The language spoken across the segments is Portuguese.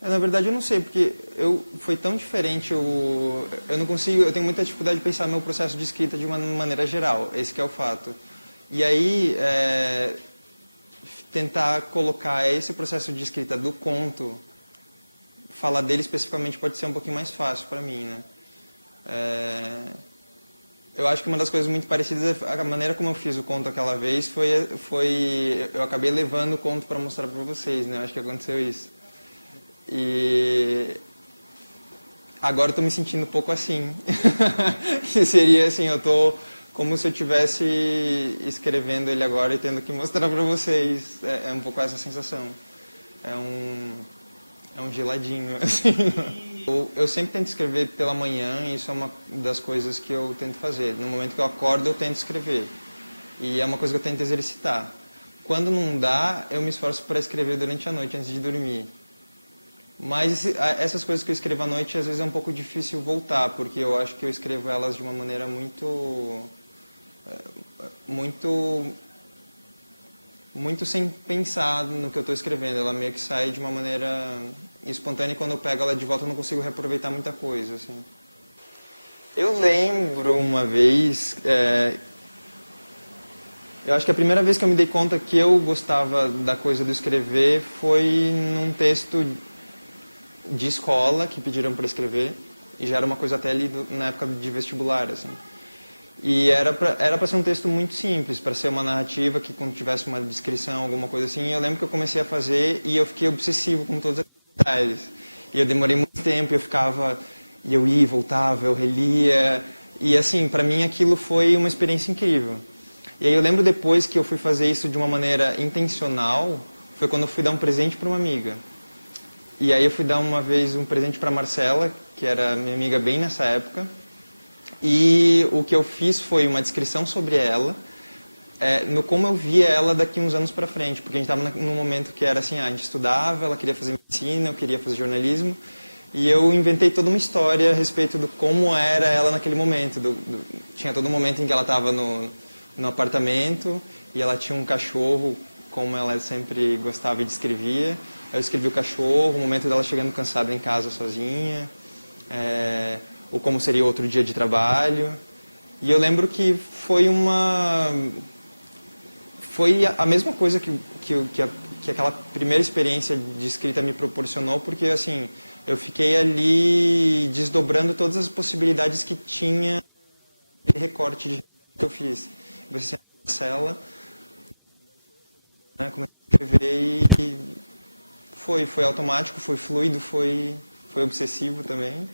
Na verdade, eu não sei, porque foi tão diferente, eu não consigo, eu tenho muita dificuldade de pensar no meu processo de escrita de uma maneira geral, esse que é o fato. E aí, tentar colocar esse processo de escrita do conto, falar dele especificamente pode ser um pouquinho mais fácil para mim, né? Eu acho que uma das coisas muito parecidas é a maneira como eu fiz o conto aquela vez eu acabei levando o conto para mostrar para vocês, né? Eu acho que aconteceu isso. E agora eu tô me sentindo um pouco assim. Que seria assim, eu tô como se eu estivesse escrevendo ele agora e tendo que mostrar para vocês. É um pouco essa sensação. É um geladinho, assim. Eu sempre tento escrever pela manhã e isso é uma das coisas que eu tento fazer. No momento que eu acordo, eu tento escrever. E é uma coisa que eu tento exercitar. Quando não dá, eu me esforço para escrever durante a noite, antes de dormir. Mas essas coisas que eu escrevo à noite, às vezes é um pouco difícil voltar, porque eu acho que eu escrevo elas de uma maneira muito sem pensar no que eu estou escrevendo. Ela meio que sai de uma maneira espontânea e quando eu pego ela de volta eu não consigo reaproveitar muita coisa. Assim. Eu lembro uma vez, eu acho que a primeira vez que eu me dei conta que eu gostava da coisa do escrever foi num texto de escola que pediram para escrever e já era uma coisa até ali na época de vestibular, assim. E era para ser um texto muito simples, para ser uma narrativa que quando tivesse uma descrição, alguma coisa assim. Eu lembro que eu comecei a fazer e eu fiquei obsessivo com todos aqueles detalhes. E eu demorei muito tempo, e eu ia e voltava, eu relia. E assim, para mim aquilo foi uma experiência incrível. E aí eu lembro depois que eu fui fazer isso de uma maneira intencional, foi quando eu fui dar um presente para uma amiga. E aí eu fui dar uma vez um presente para Marcela, que era minha amiga bem nessa época. E o que eu fiz foi uma descrição sobre ela, no como eu via ela daqui uns anos para frente, porque a gente estava num momento que era assim, a gente estudava, ela queria fazer medicina, eu queria fazer jornalismo, e eu inventei toda uma história a respeito do como era ela naquele momento. Tinha todo um momento em que ela estava no apartamento e ela tinha um cachorro, como ela sempre gostava e descrevia. Eu escrevi o cachorro, o momento dela chegando cansada em casa sozinha, ou como seria outro dia de trabalho. E eu lembro que foi a mesma coisa que aquela primeira experiência de escrita me proporcionou, porque assim, eu fiquei ali desdobrando todas as possibilidades que tinha de recorte de que eu fiz. Você se Marcela, né, comecei a escrever e foi automático, foi fluido, foi obsessivo também.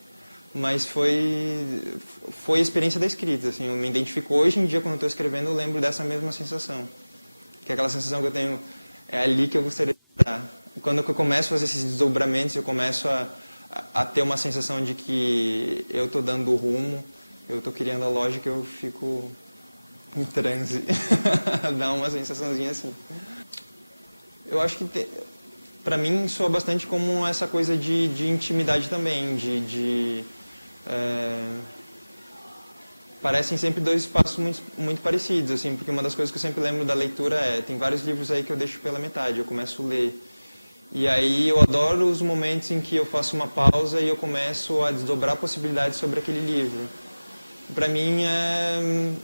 Mas foi a experiência da escrita, assim, eu me identifico hoje em dia quando eu estou escrevendo, eu lembro dessa mesma sensação. Que é aquela sensação que eu tenho, é ali que eu gostaria de estar. Quando eu começo a fazer esses desdobramentos, eu começo a ter uma sensação de que eu estou dando o rumo, eu estou criando a lógica, eu fico em transe. Dá uma sensaçãozinha assim. Eu acho que para mim soa bastante como essa coisa de intimidade também, parecem sempre dois espaços muito parecidos, assim, porque uma das coisas que eu sempre lembro da leitura tem vários livros aí que eu deixo pela metade, eu começo a ler. E aí eu adoro os momentos em que eu faço uma pausa e eu começo a desdobrar possibilidades sobre aquele livro. Para mim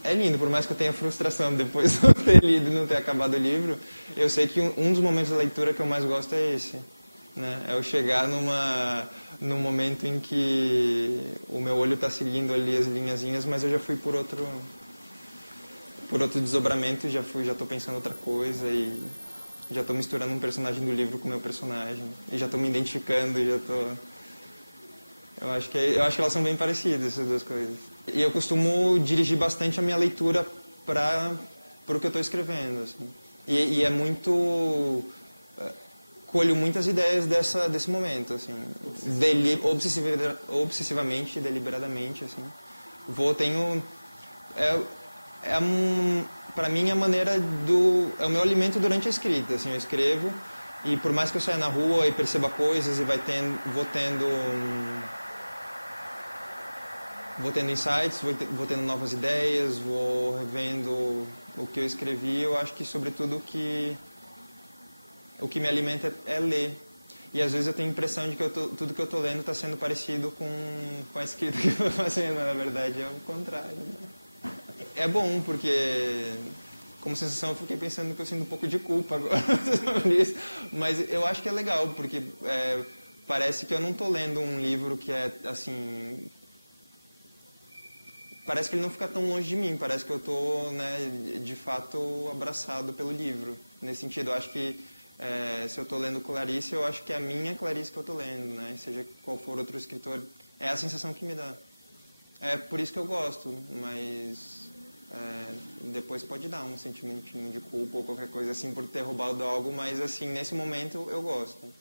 é lindo, por mais que eu tenha frustração depois de não ter lido e não ter acabado o livro, eu sei que um dos momentos da leitura que eu mais gosto é esse. Né? É eu chegar num momento em que o meu olho está seguindo ali as linhazinhas, mas eu já fui por outro desdobramento, já estou pensando outra coisa e já estou misturando um personagem do livro com o meu personagem e já estou me identificando, eu acho que elas são bem parecidas, essas duas coisas. E eu costumo dirigir bastante a minha leitura para o que eu estou escrevendo, assim. E é muito colho muitas ideias desse momento, assim, obsessivamente, deliberadamente, assim. Para mim a maneira é o meu alimento durante a escrita, assim, eu escrevo e por mais que eu saia na rua e perceba coisas e vou tendo insights, vou tendo novas ideias, vou revendo o que eu escrevi, eu acho que sobretudo o que me alimenta é ler. E às vezes eu tenho a impressão de que tudo que eu tô lendo está sendo parecido com a escrita que eu tô fazendo. Na verdade é o contrário. Né? É bom, porque como sensação eu fiquei pensando que eu sinto um pouco de culpa agora sobre isso. Mas eu acho que é legal, porque parece que eu não tô lendo um livro que é assim... Parece que ele não fica tão longe de mim, parece que eu estou, né, de fato, abraçado pelo livro. Nesse sentido, eu acho que se eu estou lendo Clarice, eu acho que é a minha Clarice que eu estou lendo, né? Seja qual for outro escritor, é a sensação que me dá. É por isso que eu gosto, mas depois pode dar um sentimentinho de culpa ou qualquer coisa assim por ter roubado algo, mas assim, nesse momento eu gosto.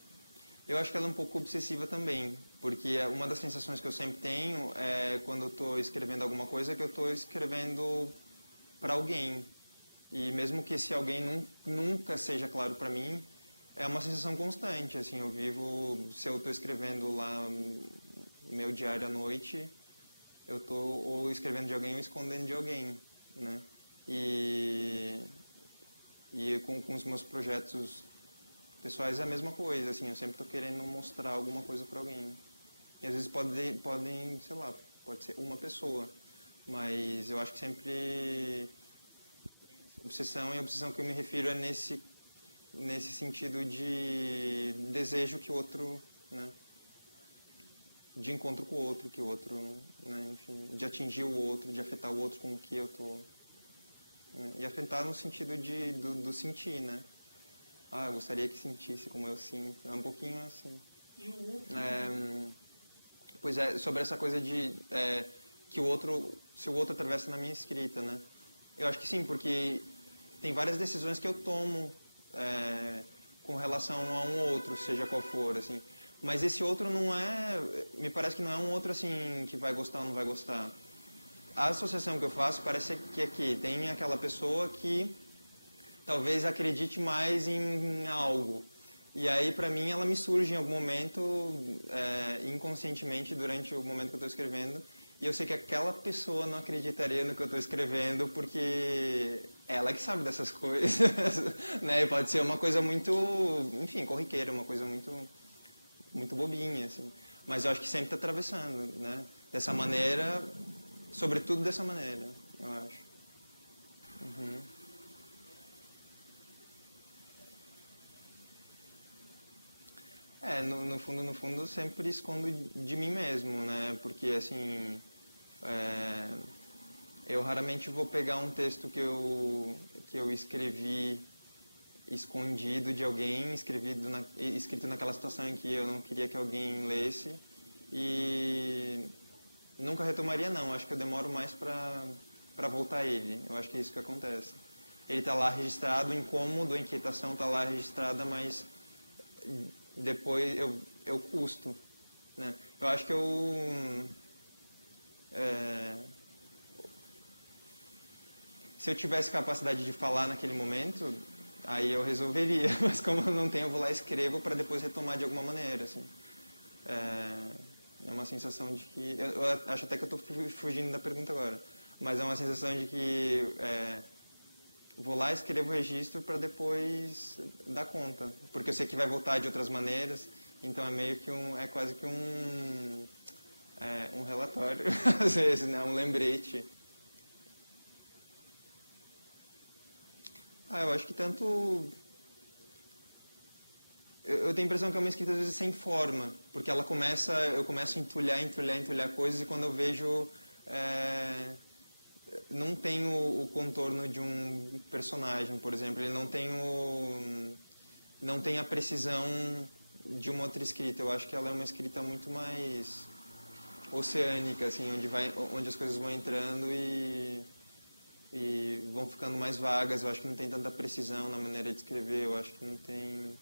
Eu acho que ela é um pouco obsessiva também, porque uma das sensações que eu sempre tenho é quando eu estou escrevendo alguma coisa que eu estou escrevendo para alguém. E mesmo que esse alguém nunca seja claro para mim, é uma sensação constante. Assim, eu vivo, se eu estou escrevendo lá meu diário à noite, eu estou ou escrevendo de alguém ou escondendo de alguém, né? E com os meus projetos pessoais é a mesma coisa, assim, eu sempre estou querendo mostrar alguma coisa para alguém. E às vezes podem, sei lá, pode ser uma pessoa, mas eu acho que sempre obsessão, e a obsessão que eu me refiro é nesse sentido de desejo que o outro, né, de encontro com o outro, que o outro, né, enfim, de atingir o outro, de afetar o outro com o que eu tô, né, e afetar no sentido do sentir, né. Ah, eu gostaria que sentisse como eu sinto. É um pouquinho assim. E o outro? Pois é, sobre essa coisa de que o outro, se o outro atravessa na minha escrita, né? Eu acho que sim, porque tem várias decisões que eu tomo com relação a um outro, seja qual for, assim. Mas esse outro não é, me parece que não é um outro assim que vai gostar ou não vai gostar. A associação que eu faço parece que aqui tem aquela pessoa que talvez acredite mais em algo. E aí, para mim, ela me surge em algum momento, inconscientemente, durante o momento que eu estou escrevendo. E eu sei que aquela pessoa não acreditaria no que eu estou escrevendo, porque ela que sabe dessas coisas. Né? Pode ser uma coisa muito, enfim, corriqueira, uma coisa muito, muito bobinha, assim. Mas eu acho que sempre está atravessando, né? Dessa maneira, sobretudo dessa maneira, eu acho. Uhum. No fundo, sempre escondo de mim mesmo, né? Porque, assim, é, eu raramente vou pegar um texto que eu escrevi escondido de alguém, escrito naquela situação em que eu não queria que alguém lesse, e nunca retomaria, não. Acho que eu demoro mais para voltar a ele. Eu acho que é isso que acontece. Ele está lá registrado, o incômodo, a inquietação está lá registrada, mas depois eu custo, né? Eu acho que se eu tivesse capacidade de falar naquele momento, aí eu resolveria, mas como eu não tenho, eu vou lá e escrevo para depois retomar de alguma maneira, assim. É uma sensação de que, eu acho até que eu estou fugindo da pergunta agora, mas é uma sensação de que vou lá, escrevo o registro para depois dar conta, porque eu sei que vai voltar de outras maneiras, então é meio que é quase que um relatório, às vezes, né? Um lembrete. Eu acho que tanto... Eu tenho a impressão que é uma escrita, às vezes, sem forma, porque eu começo a entulhar coisas, e quando eu vejo... não tem o contorno de um personagem, por exemplo. Ele não tem a precisão de uma outra escrita. Eu acho que ela é uma escrita muito mais oceânica, assim, onde as coisas vão entrando e vão ficando mais vagas. Eu acho que não tem tanta precisão na maneira de escrever. Eu acho que não tem...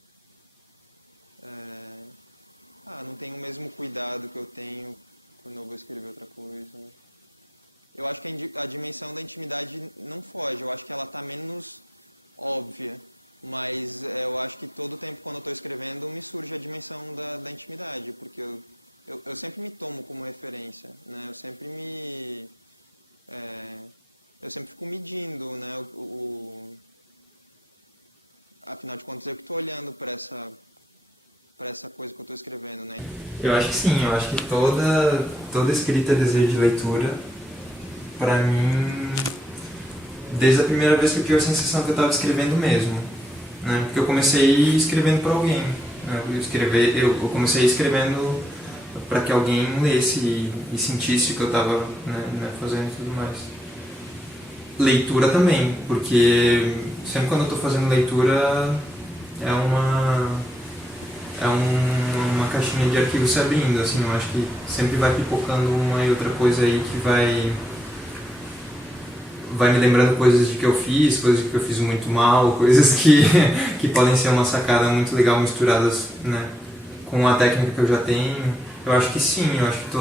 não tem o mesmo cuidado que eu tenho quando eu vou escrever outra coisa. Eu acho que a dimensão da intimidade não foge. Eu acho que ela está menos óbvia. Mas eu acho que todo o tempo, quando eu estou escrevendo, me surge a dimensão da intimidade. Porque eu sempre me tomo como referência, né? Eu sempre fico medindo, né? Afinal de contas, eu que estou olhando para para essa coisa que eu estou escrevendo, né? Eu acho que sim, eu acho que toda escrita é desejo de leitura. Para mim, desde a primeira vez que eu tive a sensação que eu estava escrevendo mesmo, né? Porque eu comecei escrevendo para alguém, né? Eu comecei escrevendo para que alguém lesse e sentisse o que eu estava, né, fazendo e tudo mais. Leitura também, porque sempre quando eu estou fazendo leitura é uma caixinha de arquivos se abrindo, assim, eu acho que sempre vai pipocando uma e outra coisa aí que vai me lembrando coisas de que eu fiz, coisas que eu fiz muito mal, coisas que podem ser uma sacada muito legal misturadas, né, com a técnica que eu já tenho. Eu acho que sim, eu acho que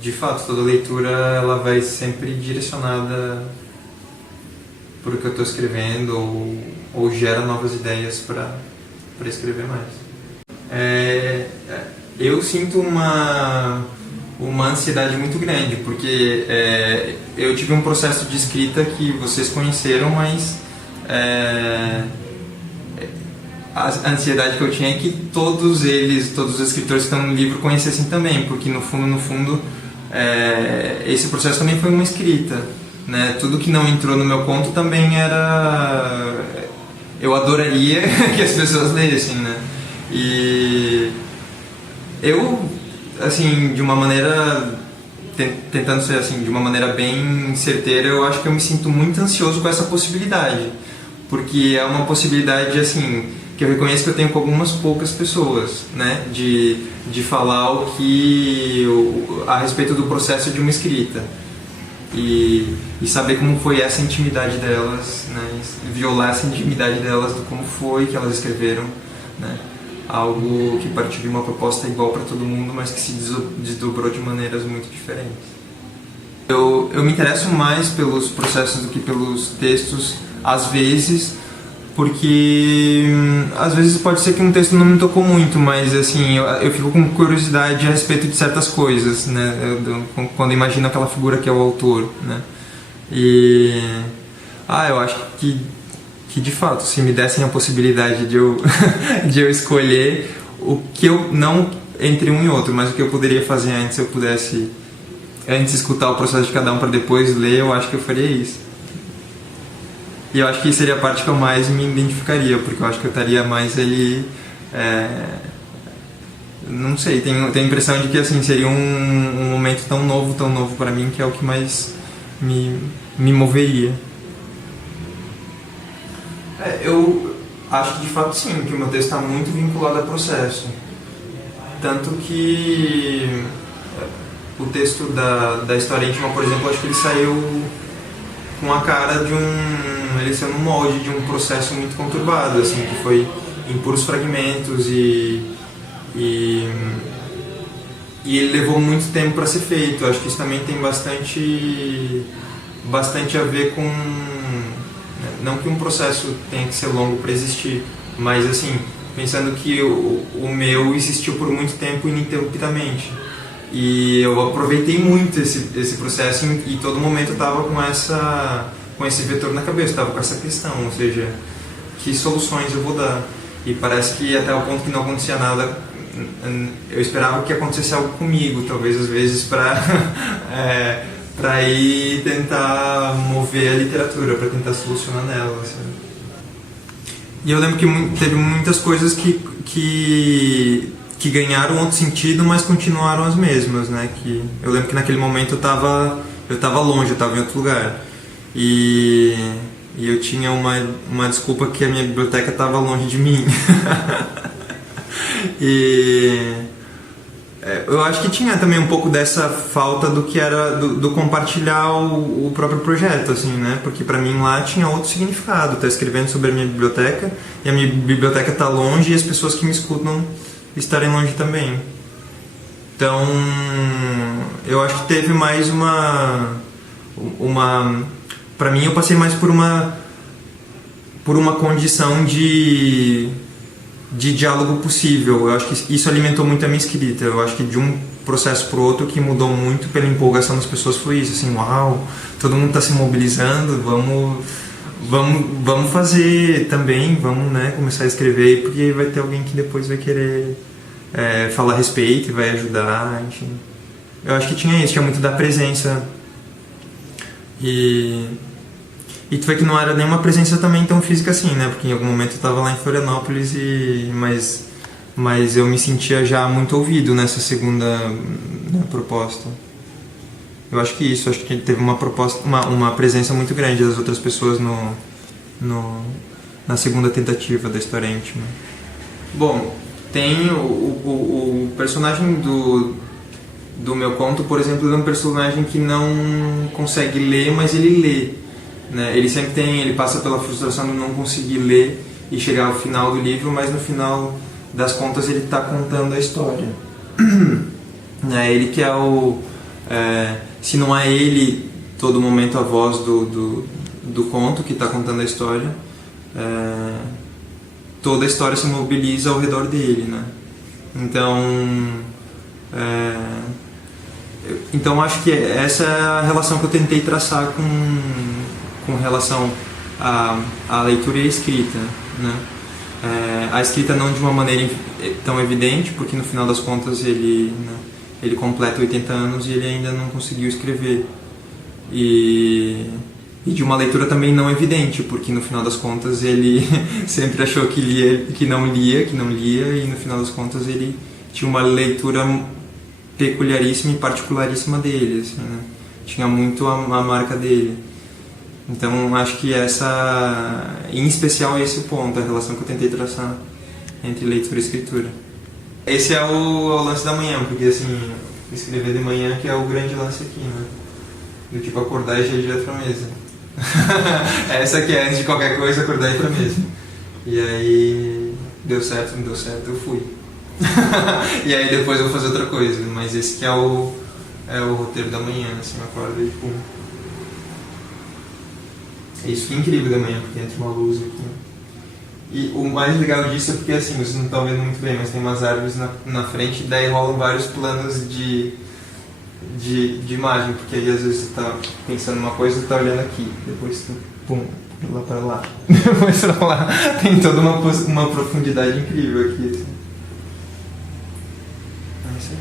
de fato, toda leitura ela vai sempre direcionada por o que eu estou escrevendo ou gera novas ideias para escrever mais. Eu sinto uma ansiedade muito grande, porque eu tive um processo de escrita que vocês conheceram, mas a ansiedade que eu tinha é que todos os escritores que estão no livro conhecessem também, porque no fundo, esse processo também foi uma escrita, né? Tudo que não entrou no meu conto também era... Eu adoraria que as pessoas lessem, né? E eu, assim, de uma maneira... tentando ser assim, de uma maneira bem certeira, eu acho que eu me sinto muito ansioso com essa possibilidade, porque é uma possibilidade, assim, que eu reconheço que eu tenho com algumas poucas pessoas, né, de falar a respeito do processo de uma escrita e saber como foi essa intimidade delas, né, violar essa intimidade delas do como foi que elas escreveram, né, algo que partiu de uma proposta igual para todo mundo, mas que se desdobrou de maneiras muito diferentes. Eu me interesso mais pelos processos do que pelos textos, às vezes, porque às vezes pode ser que um texto não me tocou muito, mas assim, eu fico com curiosidade a respeito de certas coisas, né, quando imagino aquela figura que é o autor, né, e eu acho que de fato, se me dessem a possibilidade de eu escolher o que eu, não entre um e outro, mas o que eu poderia fazer antes, se eu pudesse antes escutar o processo de cada um para depois ler, eu acho que eu faria isso. E eu acho que seria a parte que eu mais me identificaria, porque eu acho que eu estaria mais ali... não sei, tenho a impressão de que assim, seria um momento tão novo para mim, que é o que mais me moveria. Eu acho que de fato sim, que o meu texto está muito vinculado ao processo. Tanto que o texto da história íntima, por exemplo, acho que ele saiu com a cara de ele sendo um molde de um processo muito conturbado, assim, que foi em puros fragmentos e ele levou muito tempo para ser feito. Acho que isso também tem bastante a ver com... Não que um processo tenha que ser longo para existir, mas assim, pensando que o meu existiu por muito tempo ininterruptamente. E eu aproveitei muito esse processo e todo momento eu estava com esse vetor na cabeça, estava com essa questão, ou seja, que soluções eu vou dar. E parece que até o ponto que não acontecia nada, eu esperava que acontecesse algo comigo, talvez às vezes para ir tentar mover a literatura, para tentar solucionar nela. Assim. E eu lembro que teve muitas coisas que ganharam outro sentido, mas continuaram as mesmas, né? Que eu lembro que naquele momento eu estava longe, eu estava em outro lugar. E eu tinha uma desculpa que a minha biblioteca estava longe de mim. Eu acho que tinha também um pouco dessa falta do que era do compartilhar o próprio projeto, assim, né? Porque para mim lá tinha outro significado. Estar escrevendo sobre a minha biblioteca e a minha biblioteca está longe e as pessoas que me escutam estarem longe também. Então, eu acho que teve mais para mim, eu passei mais por uma condição de diálogo possível. Eu acho que isso alimentou muito a minha escrita. Eu acho que de um processo para o outro, que mudou muito pela empolgação das pessoas foi isso, assim, uau, todo mundo está se mobilizando, vamos fazer também, vamos, né, começar a escrever aí, porque aí vai ter alguém que depois vai querer falar a respeito e vai ajudar, enfim. Eu acho que tinha isso, tinha muito da presença. E tu vê que não era nenhuma presença também tão física assim, né? Porque em algum momento eu estava lá em Florianópolis, mas eu me sentia já muito ouvido nessa segunda, né, proposta. Eu acho que isso, acho que teve uma presença muito grande das outras pessoas na segunda tentativa da história íntima. Bom, tem o personagem do meu conto, por exemplo, é um personagem que não consegue ler, mas ele lê, né? Ele passa pela frustração de não conseguir ler e chegar ao final do livro, mas no final das contas ele está contando a história. Ele que é se não é ele todo momento a voz do conto que está contando a história, toda a história se mobiliza ao redor dele, né? Então acho que essa é a relação que eu tentei traçar com relação à leitura e à escrita, né? A escrita não de uma maneira tão evidente, porque no final das contas ele completa 80 anos e ele ainda não conseguiu escrever. E de uma leitura também não evidente, porque no final das contas ele sempre achou que não lia, e no final das contas ele tinha uma leitura peculiaríssima e particularíssima dele, assim, né? Tinha muito a marca dele. Então acho que em especial esse ponto, a relação que eu tentei traçar entre leitura e escritura. Esse é o lance da manhã, porque assim, escrever de manhã que é o grande lance aqui, né? Do tipo acordar e já ir direto pra mesa. Essa que é, antes de qualquer coisa, acordar e ir pra mesa. E aí, deu certo, não deu certo, eu fui. E aí depois eu vou fazer outra coisa, mas esse que é o roteiro da manhã, assim, eu acordo e tipo... Isso que é incrível da manhã, porque entra uma luz aqui. E o mais legal disso é porque, assim, vocês não estão vendo muito bem, mas tem umas árvores na frente e daí rolam vários planos de imagem, porque aí às vezes você está pensando uma coisa e está olhando aqui, depois tu, pum, lá para lá, depois para lá, tem toda uma profundidade incrível aqui. Assim. É isso aí.